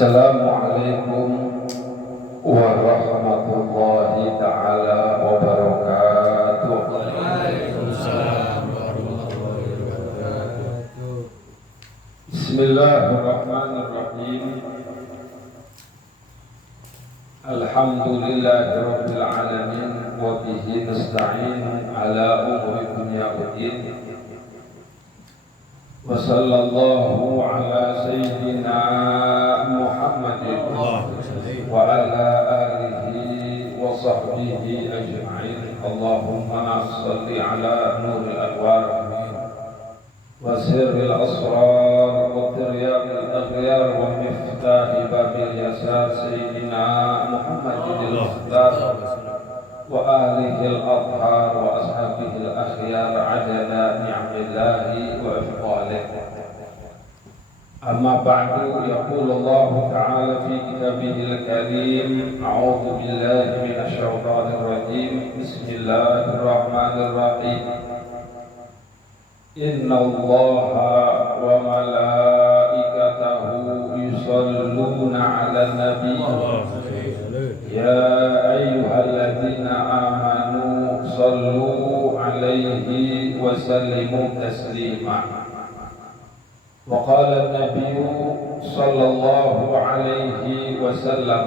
Assalamualaikum warahmatullahi ta'ala wabarakatuh. Waalaikumsalam warahmatullahi wabarakatuh. Bismillahirrahmanirrahim. Alhamdulillahi rabbil alamin wa bihi nasta'in ala umuri dunya waddin. Wa sallallahu ala sayyidina Muhammadin wa ala alihi wa sahbihi ajma'in. Allahumma salli ala nuril anwar wa sirril asrar wa tiryaqil aghyar wa miftahi babil yasar sayyidina Muhammadin al-Mukhtar wa alihi al-athhar wa ashabihi al-akhyar adada ni'amillahi wa ifqalihi. Amma ba'du, yaqulu Allah ta'ala fi kitabihil karim, a'udhu billahi minasy syaithanir rajim. Bismillahirrahmanirrahim. Inna Allaha wa malaikatahu yusalluna 'alan nabi. Ya ayyuhalladzina amanu sallu 'alaihi wa sallimu taslima. Wa qala an-nabiyyu sallallahu 'alaihi wa sallam,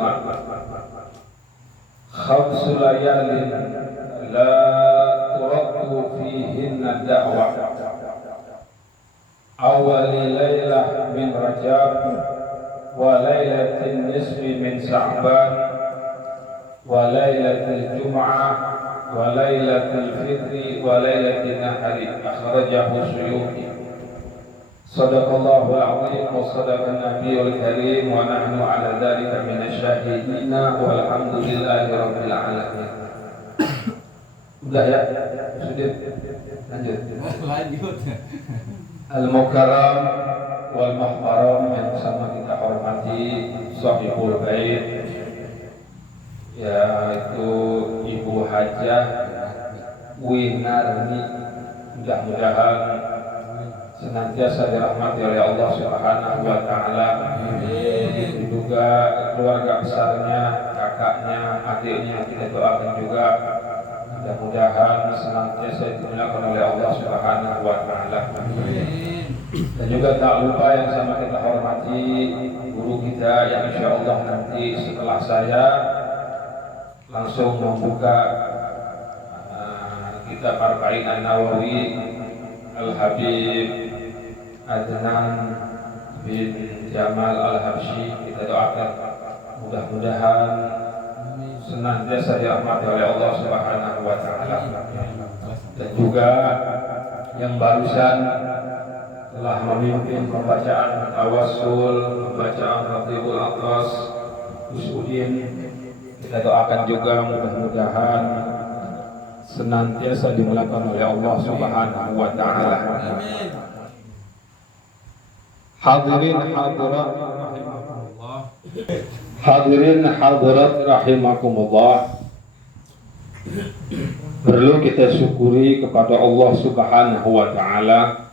khamsu layalin la turaddu fihinna da'wah. Awwali laylah min Rajab wa laylatin nisfi min Sya'ban wa laylatul jum'ah wa laylatul fitri wa laylatin nahri. Akhrajahu Suyuti. Sadaqallahul azim wa sadaqan nabiyul karim wa nahnu ala dzalika minasyahidina walhamdulillahi rabbil alamin. Udah ya? Sudah. Lanjut. Al-Mukarram wal Muhtaram yang sama kita hormati Sahibul Bait, yaitu Ibu Hajah Winarni, mudah-mudahan senantiasa dirahmati oleh Allah Subhanahu wa taala. Begitu juga keluarga besarnya, kakaknya, adiknya, kita doakan juga mudah-mudahan senantiasa dimuliakan oleh Allah Subhanahu wa taala. Dan juga tak lupa yang sama kita hormati guru kita yang insyaallah nanti setelah saya langsung membuka kitab Arba'in An-Nawawi, Al-Habib Adnan bin Jamal Al-Habsyi. Kita doakan mudah-mudahan senantiasa dirahmati oleh Allah Subhanahu wa taala. Dan juga yang barusan telah memimpin pembacaan tawassul, pembacaan Ratibul Aqras Usudin, kita doakan juga mudah-mudahan senantiasa dimuliakan oleh Allah Subhanahu wa taala. Hadirin hadirat rahimakumullah. Hadirin hadirat rahimakumullah. Perlu kita syukuri kepada Allah Subhanahu wa taala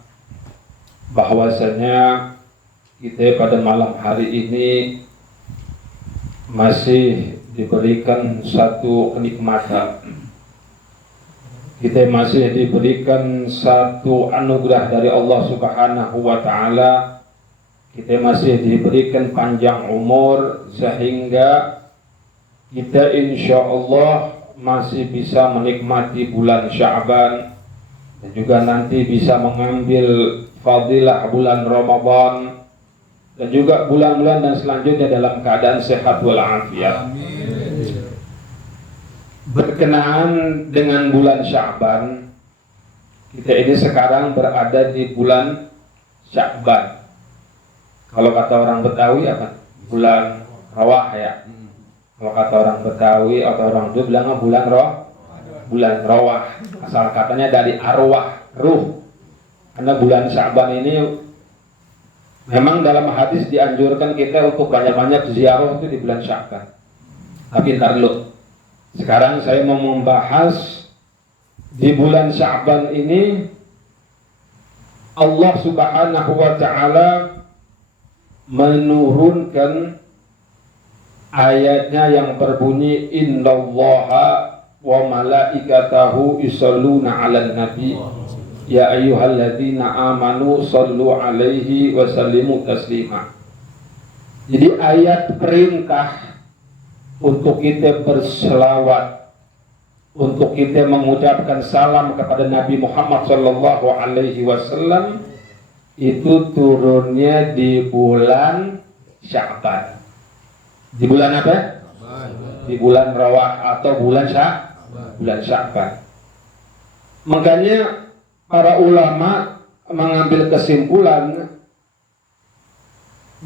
bahwasanya kita pada malam hari ini masih diberikan satu kenikmatan. Kita masih diberikan satu anugerah dari Allah Subhanahu wa taala. Kita masih diberikan panjang umur sehingga kita insya Allah masih bisa menikmati bulan Sya'ban dan juga nanti bisa mengambil fadilah bulan Ramadan dan juga bulan-bulan dan selanjutnya dalam keadaan sehat walafiat. Berkenaan dengan bulan Sya'ban, kita ini sekarang berada di bulan Sya'ban. Kalau kata orang Betawi apa? Bulan Rawah ya. Kalau kata orang Betawi atau orang itu bilangnya bulan Rawah. Asal katanya dari arwah, ruh. Karena bulan Sya'ban ini memang dalam hadis dianjurkan kita untuk banyak-banyak ziarah itu di bulan Sya'ban. Tapi ntar dulu. Sekarang saya mau membahas di bulan Sya'ban ini Allah Subhanahu wa taala menurunkan ayatnya yang berbunyi innallaha wa malaikatahu yusholluna 'alan nabi ya ayyuhalladzina amanu shollu 'alaihi wa sallimu taslima. Jadi ayat perintah untuk kita berselawat, untuk kita mengucapkan salam kepada Nabi Muhammad sallallahu alaihi wasallam itu turunnya di bulan Sya'ban. Di bulan apa? Di bulan Rawah atau bulan Sya'ban. Makanya para ulama mengambil kesimpulan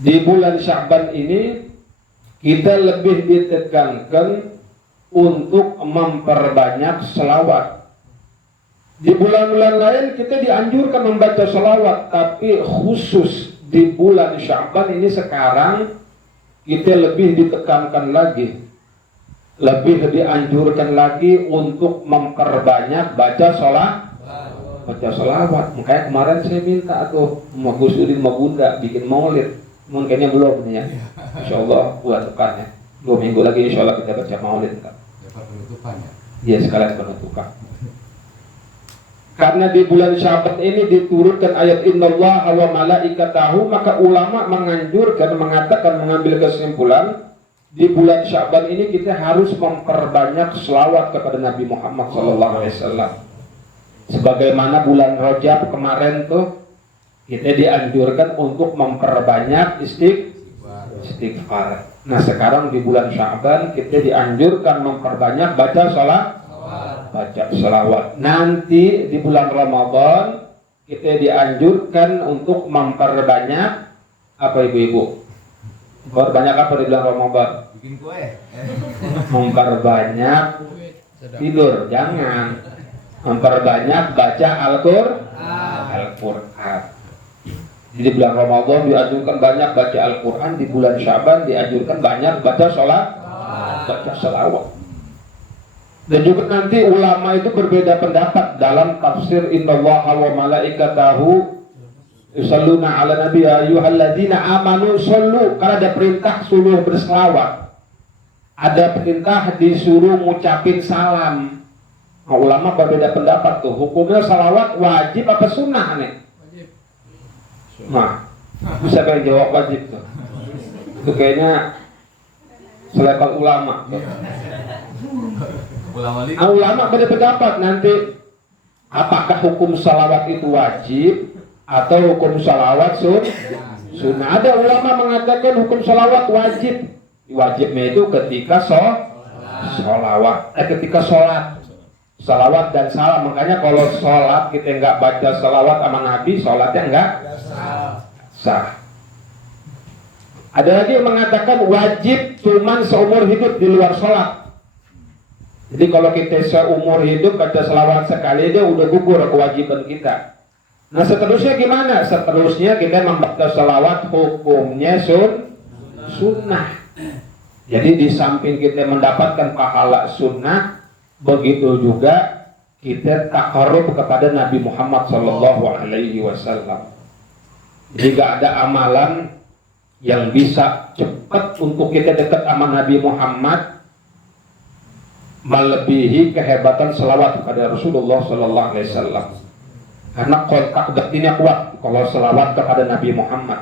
di bulan Sya'ban ini kita lebih ditekankan untuk memperbanyak selawat. Di bulan-bulan lain kita dianjurkan membaca selawat, tapi khusus di bulan Sya'ban ini sekarang kita lebih ditekankan lagi, lebih dianjurkan lagi untuk memperbanyak baca selawat. Makanya kemarin saya minta tuh mau Gus Udin mau Bunda bikin maulid, mungkin kayaknya belum nih ya. Insya Allah bulan depan ya, 2 minggu lagi insya Allah kita baca maulid kan. Iya sekalian penutupan. Karena di bulan Sya'ban ini diturunkan ayat innallaha wa malaikatahu, maka ulama menganjurkan, mengatakan, mengambil kesimpulan di bulan Sya'ban ini kita harus memperbanyak selawat kepada Nabi Muhammad SAW. Sebagaimana bulan Rajab kemarin tuh kita dianjurkan untuk memperbanyak istighfar. Nah sekarang di bulan Sya'ban kita dianjurkan memperbanyak baca selawat. Nanti di bulan Ramadan kita dianjurkan untuk memperbanyak apa ibu-ibu? Memperbanyak apa di bulan Ramadan? Bikin kue. Memperbanyak tidur, jangan. Memperbanyak baca Al-Qur'an. Di bulan Ramadan dianjurkan banyak baca Al-Quran, di bulan Sya'ban dianjurkan banyak baca selawat. Dan juga nanti ulama itu berbeda pendapat dalam tafsir innallaha wa malaikatahu yusholluna 'alan nabi ya ayyuhalladzina amanu shollu. Karena ada perintah suruh berselawat, ada perintah disuruh ngucapin salam. Nah, ulama berbeda pendapat tuh, hukumnya selawat wajib apa sunnah nih? Nah, bisa yang jawab wajib tuh. Itu kayaknya selevel ulama tuh. Ulama beda pendapat nanti apakah hukum salawat itu wajib atau hukum salawat sunnah. Ada ulama mengatakan hukum salawat wajib. Wajibnya itu ketika ketika sholat, salawat dan salam. Makanya kalau sholat kita nggak baca salawat sama Nabi, sholatnya nggak sah. Ada lagi yang mengatakan wajib cuman seumur hidup di luar sholat. Jadi kalau kita seumur hidup baca selawat sekali dia udah gugur kewajiban kita. Nah seterusnya gimana? Seterusnya kita membaca selawat hukumnya sunnah. Jadi di samping kita mendapatkan pahala sunnah, begitu juga kita taqarrub kepada Nabi Muhammad SAW. Jadi gak ada amalan yang bisa cepat untuk kita dekat sama Nabi Muhammad melebihi kehebatan selawat kepada Rasulullah SAW. Karena kontak batinnya kuat kalau selawat kepada Nabi Muhammad.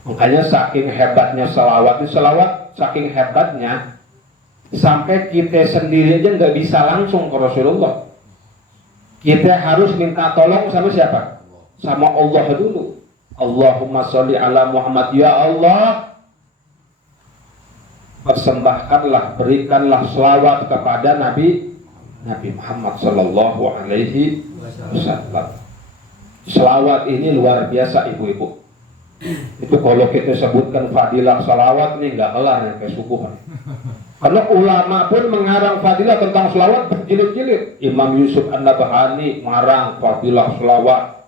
Makanya saking hebatnya selawat saking hebatnya sampai kita sendiri aja nggak bisa langsung ke Rasulullah. Kita harus minta tolong sama siapa? Sama Allah dulu. Allahumma sholli ala Muhammad, ya Allah, persembahkanlah, berikanlah selawat kepada Nabi Muhammad sallallahu alaihi wasallam. Selawat ini luar biasa ibu-ibu. Itu kalau kita sebutkan fadilah selawat ini nggak kelar ya kesukuhan. Karena ulama pun mengarang fadilah tentang selawat berjilid-jilid. Imam Yusuf An-Nabhani mengarang fadilah selawat.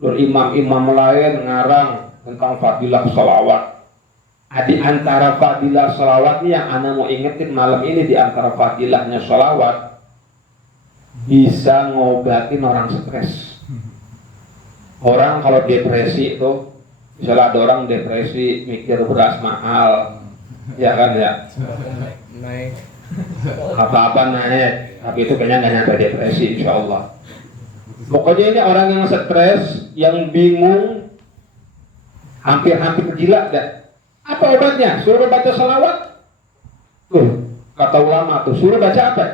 Lalu imam-imam lain mengarang tentang fadilah selawat. Di antara fadilah selawat yang Anda mau ingetin malam ini, di antara fadilahnya selawat bisa ngobatin orang stres. Orang kalau depresi itu, misalnya ada orang depresi mikir beras mahal, Ya kan ya. Naik. Apa-apa naik, tapi itu kayaknya nggak nyampe depresi, insya Allah. Pokoknya ini orang yang stres, yang bingung, hampir-hampir gila dah. Apa obatnya? Suruh baca selawat. Tuh, kata ulama tuh, suruh baca apa?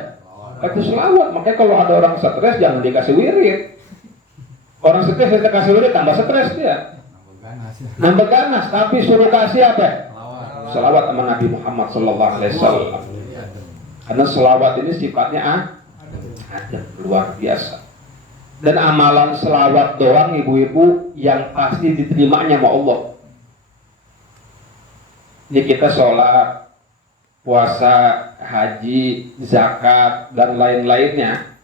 Baca selawat. Makanya kalau ada orang stres jangan dikasih wirid. Orang stres kita kasih wirid tambah stres dia. Nambah ganas, tapi suruh kasih apa? Selawat sama Nabi Muhammad sallallahu alaihi wasallam. Karena selawat ini sifatnya ada luar biasa. Dan amalan selawat doang ibu-ibu yang pasti diterimanya sama Allah. Ini kita sholat, puasa, haji, zakat, dan lain-lainnya.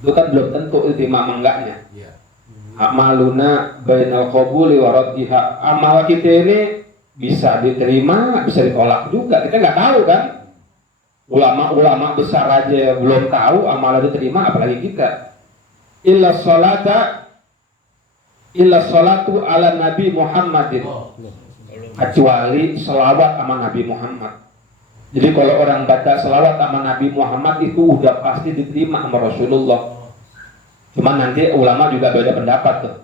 Itu kan belum tentu diterima enggaknya. Amaluna bainal qabuli wa raddiha. Amal kita ini bisa diterima, bisa ditolak juga. Kita nggak tahu kan. Ulama-ulama besar aja belum tahu amalnya diterima, apalagi kita. Illa salatu ala Nabi Muhammadin. Kecuali selawat sama Nabi Muhammad. Jadi kalau orang baca selawat sama Nabi Muhammad itu udah pasti diterima sama Rasulullah. Cuma nanti ulama juga beda pendapat tuh.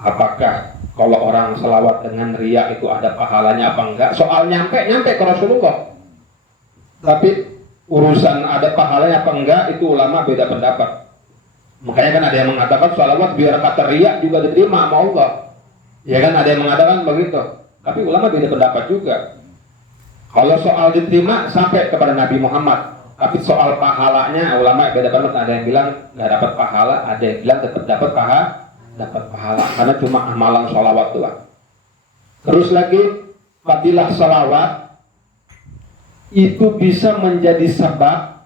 Apakah kalau orang selawat dengan riya itu ada pahalanya apa enggak? Soal nyampe ke Rasulullah. Tapi urusan ada pahalanya apa enggak itu ulama beda pendapat. Makanya kan ada yang mengatakan salawat biar kata riya juga diterima sama Allah. Ya kan ada yang mengatakan begitu. Tapi ulama beda pendapat juga. Kalau soal diterima sampai kepada Nabi Muhammad. Tapi soal pahalanya ulama beda pendapat. Ada yang bilang nggak dapat pahala, ada yang bilang tetap dapat pahala karena cuma amalan salawat doang. Terus lagi fadilah salawat itu bisa menjadi sebab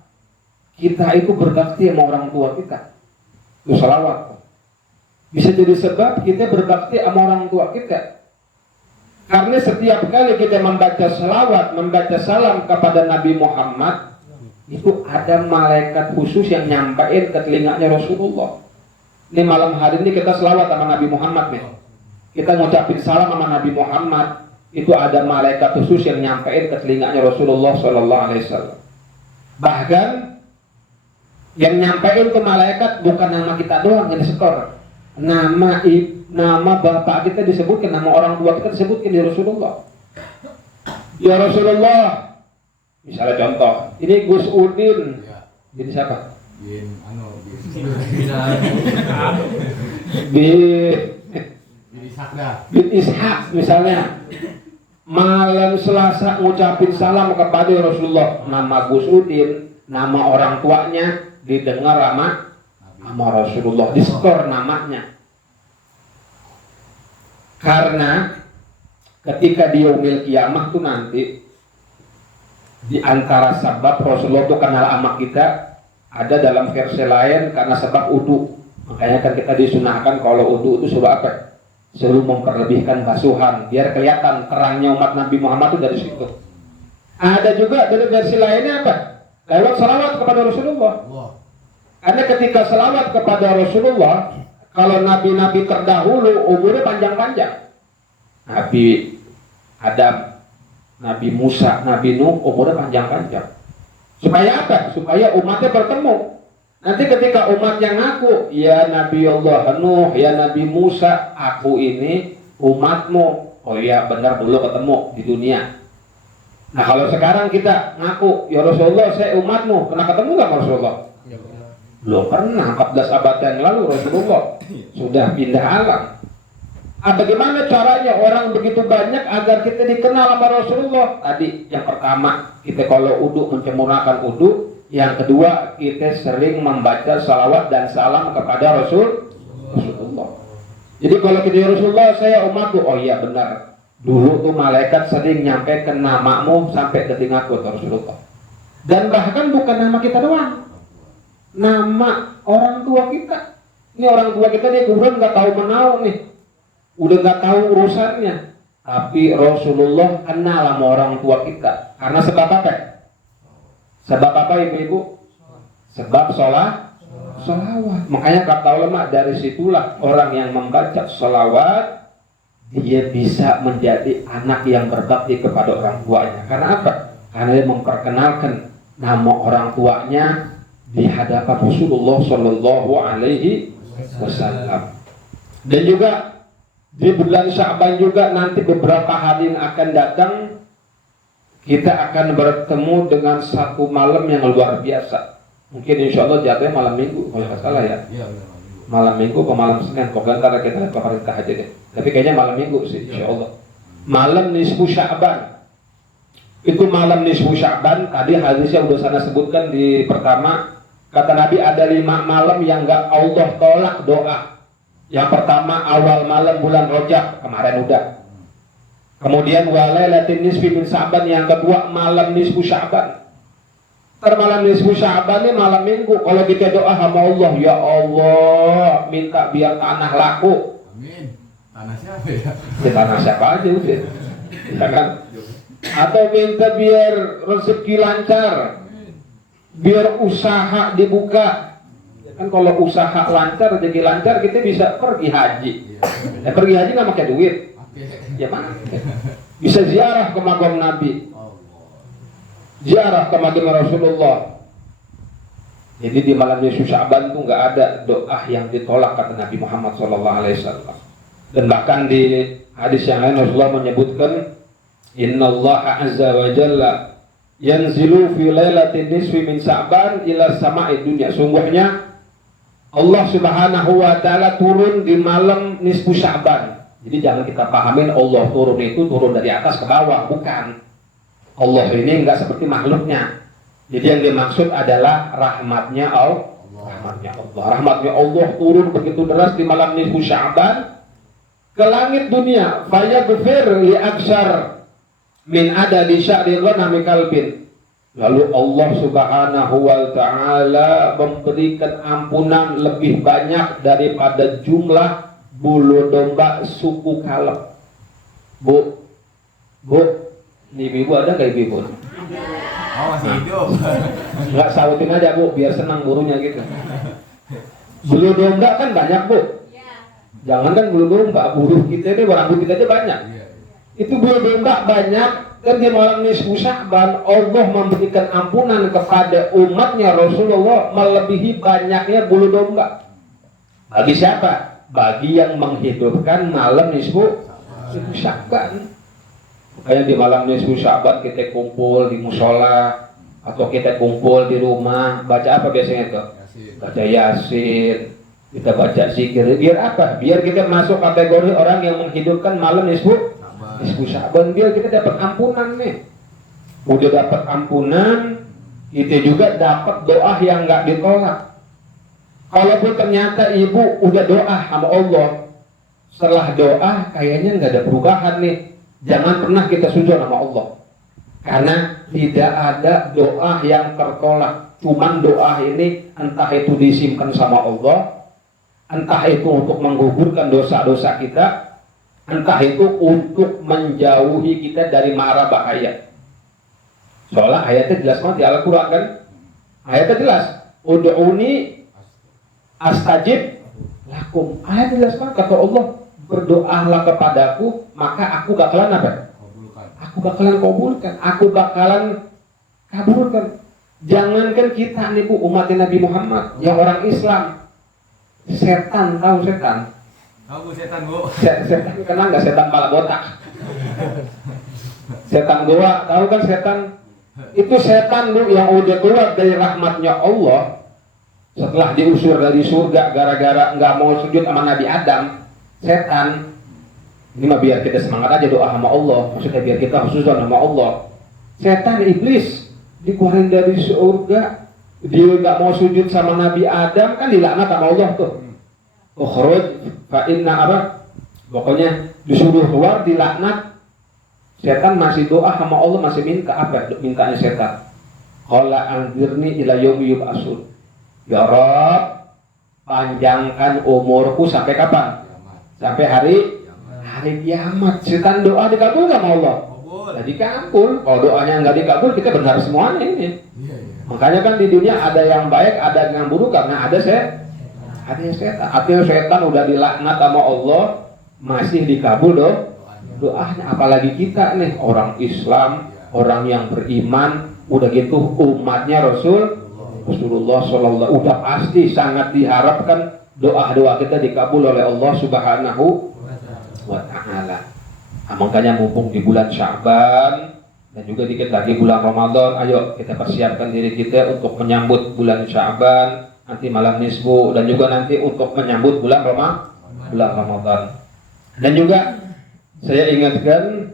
kita itu berbakti sama orang tua kita. Itu salawat. Bisa jadi sebab kita berbakti sama orang tua kita. Karena setiap kali kita membaca salawat, membaca salam kepada Nabi Muhammad, itu ada malaikat khusus yang nyampein ke telinganya Rasulullah. Ini malam hari ini kita salawat sama Nabi Muhammad nih. Kita ngucapin salam sama Nabi Muhammad. Itu ada malaikat khusus yang nyampein ke telinganya Rasulullah Sallallahu Alaihi Wasallam. Bahkan yang nyampein ke malaikat bukan nama kita doang yang disetor, nama bapak kita disebutkan, nama orang tua kita disebutkan di Rasulullah. Ya Rasulullah, misalnya contoh, ini Gus Udin, jadi siapa? Bin Ishak misalnya. Malam Selasa ngucapin salam kepada Rasulullah, nama Gus Udin, nama orang tuanya didengar sama Rasulullah, diskor namanya. Karena ketika di yaumil kiamah tuh nanti di antara sebab Rasulullah tuh kenal sama kita ada dalam versi lain karena sebab wudu. Makanya kan kita disunahkan kalau wudu itu suruh apa? Suruh memperlebihkan basuhan biar kelihatan terangnya umat Nabi Muhammad itu dari situ. Ada juga dari versi lainnya apa? Lewat salawat kepada Rasulullah. Karena ketika salawat kepada Rasulullah, kalau nabi-nabi terdahulu umurnya panjang-panjang. Nabi Adam, Nabi Musa, Nabi Nuh umurnya panjang-panjang. Supaya apa? Supaya umatnya bertemu. Nanti ketika umat yang ngaku, ya Nabi Allah Nuh, ya Nabi Musa, aku ini umatmu. Oh iya benar dulu ketemu di dunia. Nah kalau sekarang kita ngaku, ya Rasulullah saya umatmu, pernah ketemu gak Rasulullah? Belum pernah, 14 abad yang lalu Rasulullah sudah pindah alam. Bagaimana caranya orang begitu banyak agar kita dikenal sama Rasulullah? Tadi yang pertama, kita kalau wudu mencemurkan wudu. Yang kedua, kita sering membaca salawat dan salam kepada Rasulullah. Jadi kalau kita Rasulullah, saya umatku. Oh iya benar. Dulu tuh malaikat sering nyampe ke namamu sampai ke telingaku Rasulullah. Dan bahkan bukan nama kita doang. Nama orang tua kita. Ini orang tua kita nih kuburan nggak tahu menau nih. Udah nggak tahu urusannya. Tapi Rasulullah kenal sama orang tua kita. Karena sebab apa? Sebab apa ibu-ibu? Sebab salawat. Makanya kata ulama dari situlah orang yang membaca salawat dia bisa menjadi anak yang berbakti kepada orang tuanya. Karena apa? Karena dia memperkenalkan nama orang tuanya di hadapan Rasulullah Shallallahu Alaihi Wasallam. Dan juga di bulan Sya'ban juga nanti beberapa hari yang akan datang, kita akan bertemu dengan satu malam yang luar biasa. Mungkin insya Allah jatuhnya malam minggu kalau nggak salah ya. Malam minggu atau malam Senin, pokoknya ntar kita lihat pemerintah aja deh. Tapi kayaknya malam minggu sih insya Allah. Malam nisfu Sya'ban. Itu malam nisfu Sya'ban. Tadi hadisnya udah sana sebutkan di pertama. Kata Nabi ada 5 malam yang nggak Allah tolak doa. Yang pertama awal malam bulan Rajab, kemarin udah. Kemudian walailatin nisfi min Sya'ban, yang kedua malam nisfu Sya'ban. Malam nisfu Sya'ban ini malam minggu. Kalau kita doa sama Allah, ya Allah minta biar tanah laku. Amin. Tanah siapa ya? Ya tanah siapa aja udah. Ya kan? Atau minta biar rezeki lancar, biar usaha dibuka. Ya kan kalau usaha lancar, rezeki lancar, kita bisa pergi haji. Pergi haji nggak pakai duit. Ya mana? Bisa ziarah ke makam Nabi, ziarah ke makam Rasulullah. Jadi di malam nisfu Sya'ban itu nggak ada doa yang ditolak kata Nabi Muhammad SAW. Dan bahkan di hadis yang lain Rasulullah menyebutkan, Innallaha azza wa jalla yanzilu fi lailatin nisfi min Sya'ban ila sama'i dunya. Sungguhnya Allah Subhanahu wa taala turun di malam nisfu Sya'ban. Jadi jangan kita pahamin Allah turun itu turun dari atas ke bawah, bukan. Allah ini enggak seperti makhluknya. Jadi yang dimaksud adalah rahmatnya Allah. Rahmatnya Allah turun begitu deras di malam nisfu Sya'ban ke langit dunia. Fayaghfir li aktsar min adadi sya'ri ghanami kalbin. Lalu Allah Subhanahu wa taala memberikan ampunan lebih banyak daripada jumlah bulu domba suku kaleb. Bu, ini ibu ada nggak ibu? Oh masih hidup. Nggak sautin aja bu, biar senang burunya gitu. Bulu domba kan banyak bu. Jangan kan bulu domba, bulu kita ini rambut kita aja banyak. Itu bulu domba banyak. Dan di malam nisfu Sya'ban Allah memberikan ampunan kepada umatnya Rasulullah melebihi banyaknya bulu domba. Bagi siapa? Bagi yang menghidupkan malam nisfu Sya'ban. Makanya di malam nisfu Sya'ban kita kumpul di musola atau kita kumpul di rumah, baca apa biasanya tuh? Baca Yasin, kita baca zikir. Biar apa? Biar kita masuk kategori orang yang menghidupkan malam nisfu Sya'ban, biar kita dapat ampunan nih. Udah dapat ampunan, kita juga dapat doa yang nggak ditolak. Kalaupun ternyata ibu udah doa sama Allah, setelah doa kayaknya nggak ada perubahan nih, jangan pernah kita sujud sama Allah, karena tidak ada doa yang tertolak. Cuman doa ini entah itu disimpan sama Allah, entah itu untuk menggugurkan dosa-dosa kita, entah itu untuk menjauhi kita dari mara bahaya. Soalnya ayatnya jelas banget di Al-Quran kan. Ayatnya jelas, ud'uni astajib lakum. Ayat jelas banget, kata Allah, berdoalah kepadaku maka aku bakalan apa? Aku bakalan kabulkan. Aku bakalan kabulkan. Jangankan kita nih bu, umat Nabi Muhammad yang orang Islam, setan, tahu setan? Tahu setan bu. Setan kenal nggak? Setan kepala botak. Setan goa, tahu kan setan? Itu setan bu yang udah keluar dari rahmatnya Allah setelah diusir dari surga gara-gara nggak mau sujud sama Nabi Adam. Setan ini mah biar kita semangat aja doa sama Allah, maksudnya biar kita khususkan sama Allah. Setan iblis dikeluarin dari surga, dia nggak mau sujud sama Nabi Adam, kan dilaknat sama Allah tuh. Ukhruj fa inna apa? Pokoknya disuruh keluar, dilaknat. Setan masih doa sama Allah, masih minta apa? Mintanya setan. Qala anzirni ila yaumi yub'atsun. Ya Rabb, panjangkan umurku sampai kapan? Sampai hari kiamat. Setan doa dikabul nggak sama Allah? Nggak dikabul. Kalau doanya nggak dikabul, kita benar semuanya ini. Makanya kan di dunia ada yang baik, ada yang buruk karena ada setan. Artinya setan udah dilaknat sama Allah, masih dikabul doanya. Apalagi kita nih orang Islam, orang yang beriman, udah gitu umatnya Rasulullah Shallallahu, udah pasti sangat diharapkan doa-doa kita dikabul oleh Allah Subhanahu wa Ta'ala. Nah, makanya mumpung di bulan Sya'ban dan juga dikit lagi bulan Ramadan, ayo kita persiapkan diri kita untuk menyambut bulan Sya'ban, nanti malam nisfu, dan juga nanti untuk menyambut bulan Ramadan. Dan juga saya ingatkan,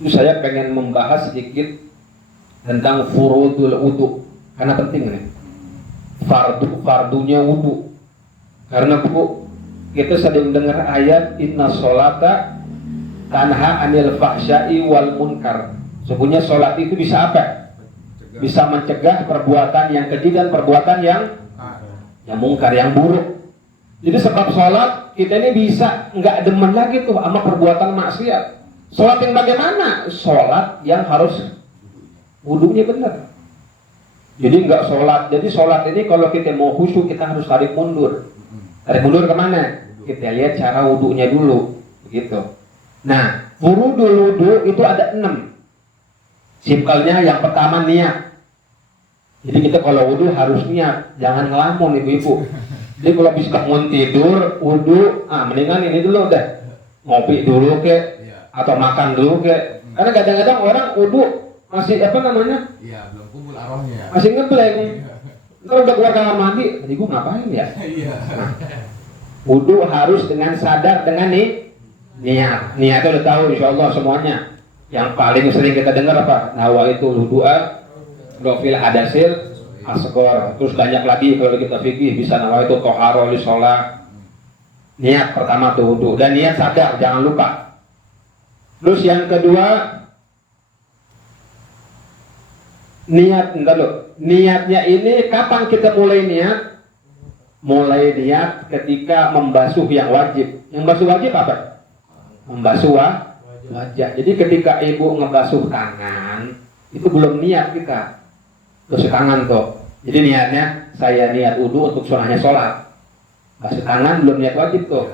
itu saya pengen membahas sedikit tentang furudul wudu, karena penting nih fardunya wudu. Karena Bu, kita sering dengar ayat inna sholata tanha anil fahsya'i wal munkar. Sebenarnya sholat itu bisa apa? Bisa mencegah perbuatan yang keji dan perbuatan yang mungkar, yang buruk. Jadi sebab sholat kita ini bisa nggak demen lagi tuh sama perbuatan maksiat. Sholat yang bagaimana? Sholat yang harus wudunya benar. Jadi nggak sholat. Jadi sholat ini kalau kita mau khusyuk kita harus tarik mundur. Tarik mundur kemana? Kita lihat cara wudunya dulu, begitu. Nah, furudul wudu itu ada 6. Simpelnya yang pertama niat. Jadi kita kalau wudu harus niat, jangan ngelamun ibu-ibu. Jadi kalau bisa bangun tidur, wudu, mendingan ini dulu deh, ngopi dulu ke, atau makan dulu ke. Karena kadang-kadang orang wudu masih Iya, belum kumpul arwahnya. masih ngeblank. Ntar udah keluar kamar mandi, tadi gue ngapain ya? Iya. Wudu harus dengan sadar, dengan niat. Niatnya udah tahu insya Allah semuanya. Yang paling sering kita dengar apa? Nawaitul wudu'a gofil hadasil asghar. Terus banyak lagi kalau kita fikih bisa nawaitul toharo li sholat. Niat pertama tuh wudu, dan niat sadar, jangan lupa. Terus yang kedua niatnya ini kapan kita mulai niat? Mulai niat ketika membasuh yang wajib. Yang basuh wajib apa? Membasuh wajah. Jadi ketika ibu ngebasuh tangan, itu belum niat kita. Basuh tangan tuh. Jadi niatnya saya niat wudu untuk sunnahnya sholat. Basuh tangan belum niat wajib tuh.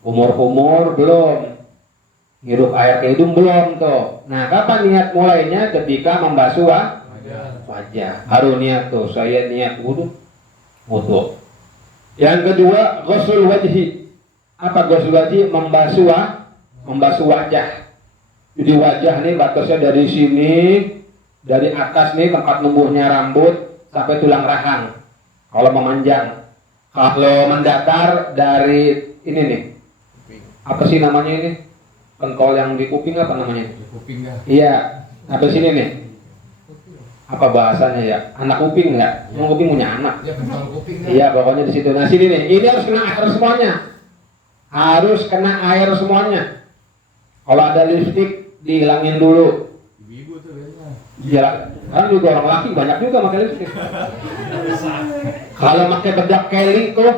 Kumur-kumur belum. Ngirup air ke hidung belum tuh. Nah, kapan niat mulainya? Ketika membasuh wajah. Baru niat tuh, saya niat wudu. Yang kedua, ghusl wajhi. Apa ghusl wajhi? Membasuh wajah. Jadi wajah nih batasnya dari sini, dari atas nih tempat numbuhnya rambut sampai tulang rahang. Kalau memanjang. Kalau mendatar dari ini nih. Apa sih namanya ini? Pentol yang di kuping apa namanya? Di kuping ya. Iya, sampai sini nih. Apa bahasanya ya? Anak kuping nggak? Emang kuping punya anak? Iya, pentol kuping. Iya, pokoknya di situ. Nah, sini nih. Ini harus kena air semuanya. Harus kena air semuanya. Kalau ada lipstik dihilangin dulu. Ibu tuh biasanya. Iya, kan juga orang laki banyak juga pakai lipstik. Kalau pakai bedak Kelly tuh,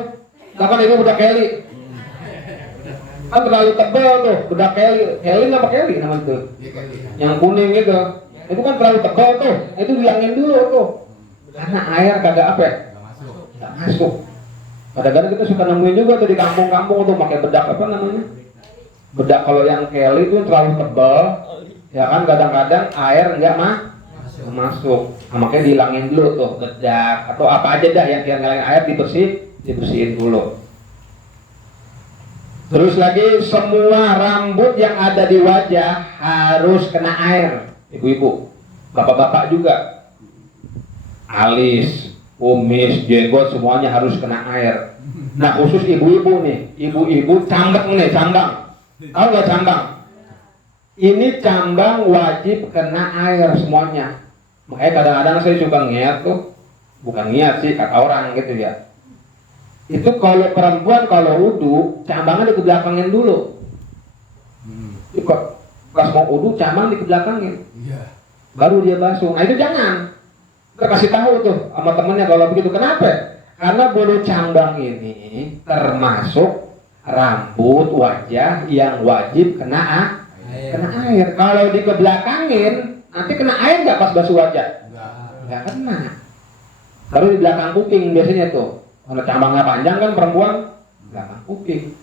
kan ini bedak Kelly. Kan terlalu tebal tuh bedak Kelly. Kelly nggak pakai Kelly namanya itu. Iya kali. Yang kuning itu. Itu kan terlalu tebal tuh. Itu dihilangin dulu tuh. Karena air kagak apa? Enggak masuk. Nggak masuk. Kadang-kadang kita suka nemuin juga tuh di kampung-kampung tuh pakai bedak apa namanya? Bedak kalau yang Kelly itu terlalu tebal, ya kan kadang-kadang air nggak masuk. Nah, makanya dihilangin dulu tuh bedak atau apa aja dah yang ngilangin air dibersihin dulu. Terus lagi semua rambut yang ada di wajah harus kena air, ibu-ibu, bapak-bapak juga, alis, kumis, jenggot semuanya harus kena air. Nah khusus ibu-ibu nih, ibu-ibu cambang nih, cambang. Tahu nggak cambang? Ini cambang wajib kena air semuanya. Makanya kadang-kadang saya suka ngiat tuh, bukan ngiat sih kata orang gitu ya. Itu kalau perempuan kalau wudu cambangnya dikebelakangin dulu. Pas mau wudu cambang dikebelakangin. Iya. Baru dia basuh. Nah itu jangan. Kita kasih tahu tuh sama temennya kalau begitu. Kenapa? Karena bulu cambang ini termasuk rambut wajah yang wajib kena air. Kalau dikebelakangin, nanti kena air nggak pas basuh wajah? Nggak kena. Baru di belakang kuping biasanya tuh. Kalau cambangnya panjang kan perempuan, belakang kuping.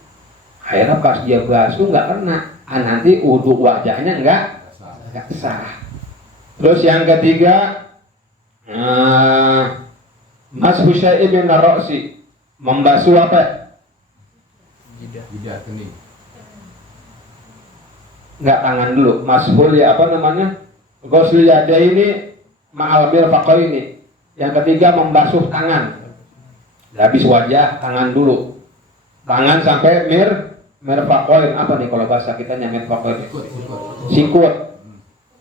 Akhirnya pas dia basuh nggak kena, nanti wudhu wajahnya nggak sah. Terus yang ketiga, mashu syai'in min ar-ra'si, membasuh apa? Jidat kening. Nggak, tangan dulu. Mashul ya apa namanya? Ghusl yadaini ma'al mirfaqaini. Yang ketiga membasuh tangan. Habis wajah, tangan dulu. Tangan sampai mirfaqain. Apa nih kalau bahasa kita mirfaqain? Sikut.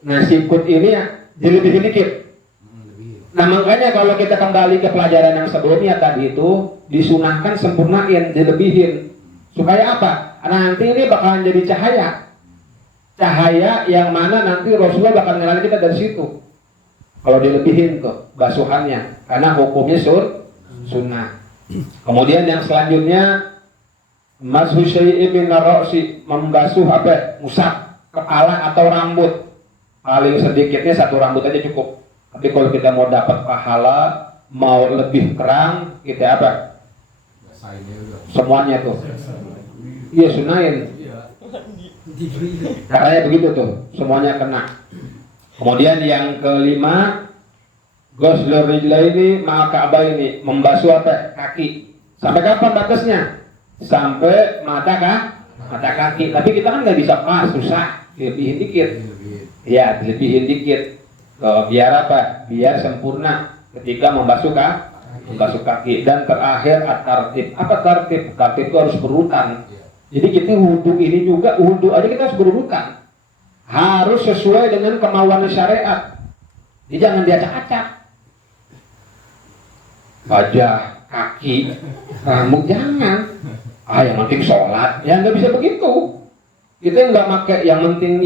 Nah, sikut ini ya dilebihin dikit. Nah, makanya kalau kita kembali ke pelajaran yang sebelumnya tadi itu disunahkan sempurnain, dilebihin. Supaya apa? Nanti ini bakalan jadi cahaya yang mana nanti Rasulullah bakal ngenalin kita dari situ. Kalau dilebihin tuh basuhannya, karena hukumnya sunnah. Kemudian yang selanjutnya, mashu syai'in min ar-ra'si, membasuh apa? Musab kepala atau rambut. Paling sedikitnya satu rambut aja cukup. Tapi kalau kita mau dapat pahala, mau lebih kerang, kita apa? Semuanya tuh. Iya, sunahin. Caranya begitu tuh, semuanya kena. Kemudian yang kelima, ghuslur rijlaini ma'a ka'baini, membasuh apa? Kaki. Sampai kapan batasnya? Sampai mata kaki. Tapi kita kan nggak bisa susah, dilebihin dikit. Ya, dilebihin dikit. Biar apa? Biar sempurna ketika membasuh kaki. Dan terakhir at-tartib. Apa tartib? Tartib itu harus berurutan. Jadi kita wudhu ini juga, wudhu aja kita harus berurutan. Harus sesuai dengan kemauan syariat. Jadi jangan diacak-acak. Wajah, kaki, rambut jangan. Yang penting sholat. Ya nggak bisa begitu. Kita nggak pakai yang penting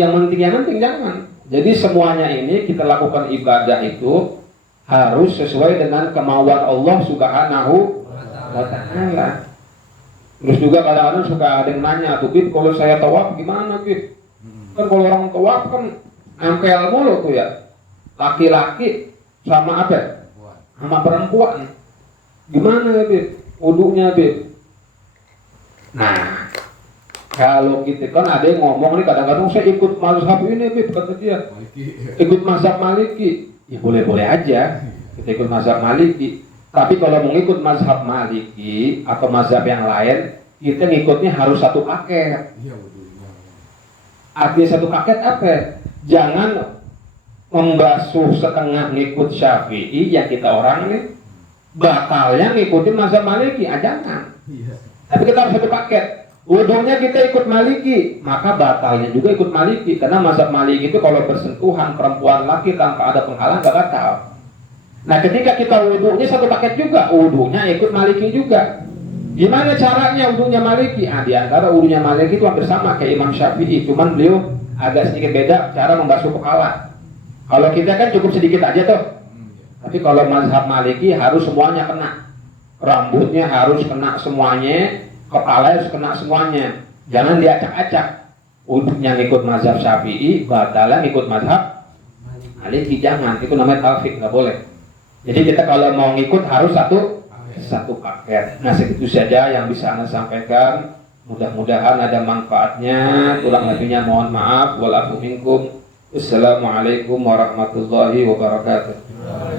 jangan. Jadi semuanya ini kita lakukan ibadah itu harus sesuai dengan kemauan Allah Subhanahu wa Ta'ala. Terus juga kadang-kadang suka ada yang nanya tuh, Bib, kalau saya tawaf gimana, Bib? Kan kalau orang tawaf kan nempel mulu tuh ya. Laki-laki sama apa? Sama perempuan. Gimana, Bib? Wudunya, Bib? Nah, kalau kita kan ada yang ngomong nih, kadang-kadang saya ikut mazhab ini, Bib, kata dia. Ikut mazhab Maliki. Ya boleh-boleh aja. Kita ikut mazhab Maliki. Tapi kalau mau ngikut mazhab Maliki atau mazhab yang lain, kita ngikutnya harus satu paket. Artinya satu paket apa? Jangan membasuh setengah ngikut Syafi'i yang kita orang nih, bakalnya ngikutin mazhab Maliki, jangan. Tapi kita harus satu paket. Wudunya kita ikut Maliki, maka batalnya juga ikut Maliki. Karena mazhab Maliki itu kalau bersentuhan perempuan laki tanpa ada penghalang gak batal. Nah, ketika kita wudunya satu paket juga, wudunya ikut Maliki juga. Gimana caranya wudunya Maliki? Di antara wudunya Maliki itu hampir sama kayak Imam Syafi'i, cuman beliau agak sedikit beda cara membasuh kepala. Kalau kita kan cukup sedikit aja tuh. Tapi kalau mazhab Maliki harus semuanya kena. Rambutnya harus kena semuanya, kepala harus kena semuanya. Jangan diacak-acak. Wudunya ngikut mazhab Syafi'i, batalan ngikut mazhab Maliki, jangan. Itu namanya talfik, nggak boleh. Jadi kita kalau mau ngikut harus satu paket. Nah, segitu saja yang bisa Anda sampaikan. Mudah-mudahan ada manfaatnya. Kurang lebihnya mohon maaf. Walafu minkum. Assalamualaikum warahmatullahi wabarakatuh.